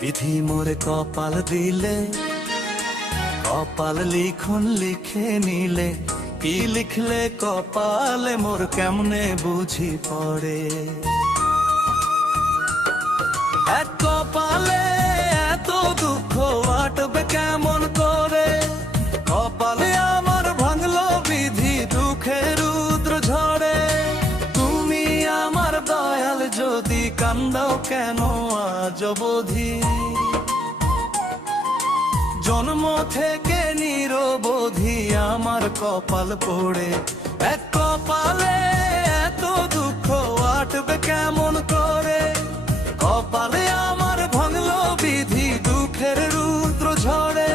বিধি মোরে কপাল দিলে, কপাল লিখন লিখে নিলে, কি লিখলে কপালে মোর কেমনে বুঝি পড়ে। এক কপালে এত দুঃখ আটবে কেমন করে, কপালে আমার ভাঙলো বিধি দুঃখের রুদ্র ঝড়ে। তুমি আমার দয়াল যদি কান্দাও কেন আজ অবধি, জন্ম থেকে নিরবধি আমার কপাল পড়ে। এক কপালে এত দুঃখ আটবে কেমন করে, কপালে আমার ভাঙলো বিধি দুঃখের রুদ্র ঝড়ে।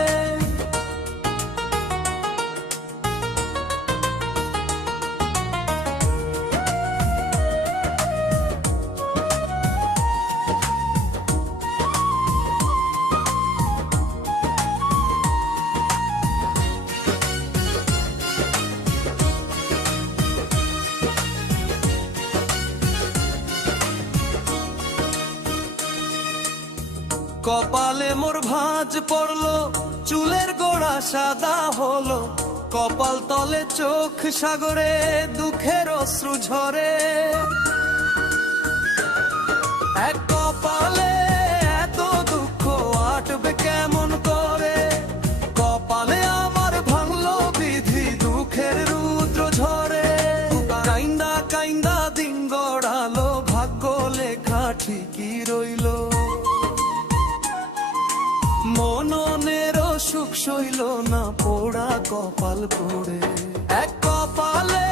কপালে মোর ভাঁজ পড়লো, চুলের গোড়া সাদা হলো, কপাল তলে চোখ সাগরে দুঃখের অশ্রু ঝরে। এক কপালে এত দুঃখ আটবে কেমন করে, কপালে আমার ভাঙলো বিধি দুঃখের রুদ্র ঝরে। কাইন্দা কাইন্দা দিন গড়ালো, ভাগ্য লেখা ঠিকই রইলো, মননেরও সুখ সইল না পোড়া কপাল পড়ে। এক কপালে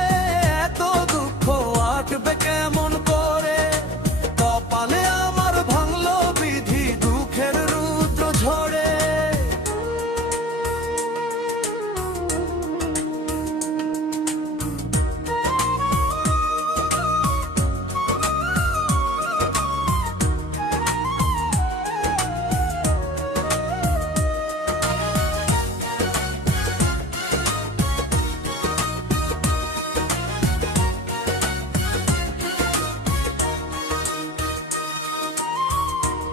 এত দুঃখ আটবে কেমন করে, কপালে আমার ভাঙলো বিধি দুঃখের রুদ্র ঝড়ে।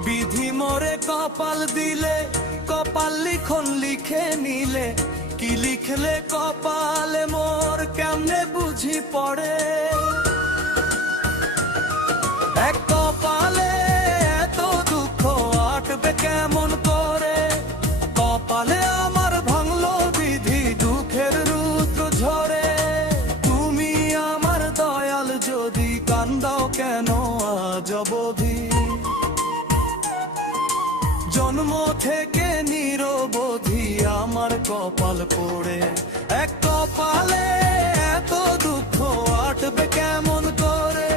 বিধি মোরে কপাল দিলে, কপাল লিখন লিখে নিলে, কি লিখলে কপালে মোর কেমনে বুঝি পড়ে। এক কপালে এত দুঃখ আটবে কেমন করে, কপালে আমার ভাঙলো বিধি দুঃখের রুদ্র ঝরে। তুমি আমার দয়াল যদি কান্দাও কেন আজ অবধি, জন্ম থেকে নিরবধি আমার কপাল পড়ে। এক কপালে এত দুঃখ আটবে কেমন করে,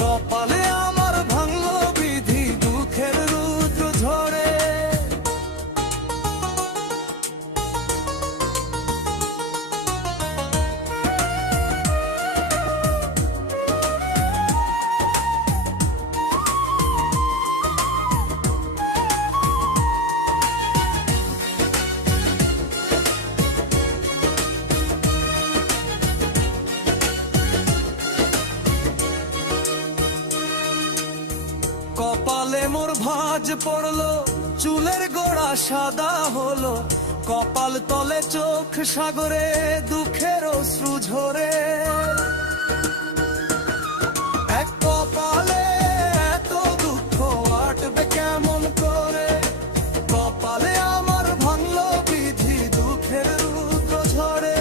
কপালে আমার ভাঙলো বিধি দুঃখের রুদ্র ঝড়ে। কপালে মোর ভাঁজ পড়লো, চুলের গোড়া সাদা হলো, কপাল তলে চোখ সাগরে দুঃখের অশ্রু ঝরে। এক কপালে এত দুঃখ আটবে কেমন করে, কপালে আমার ভাঙলো বিধি দুঃখের রুদ্র ঝড়ে।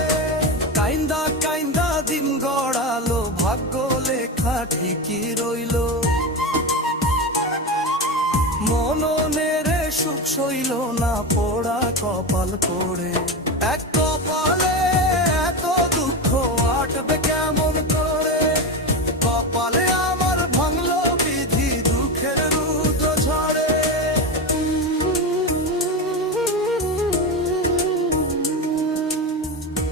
কাইন্দা কাইন্দা দিন গড়ালো, ভাগ্য লেখা ঠিকই রইলো, মননের সুখ সইল না পোড়া কপাল পড়ে। এক কপালে এত দুঃখ আটবে কেমন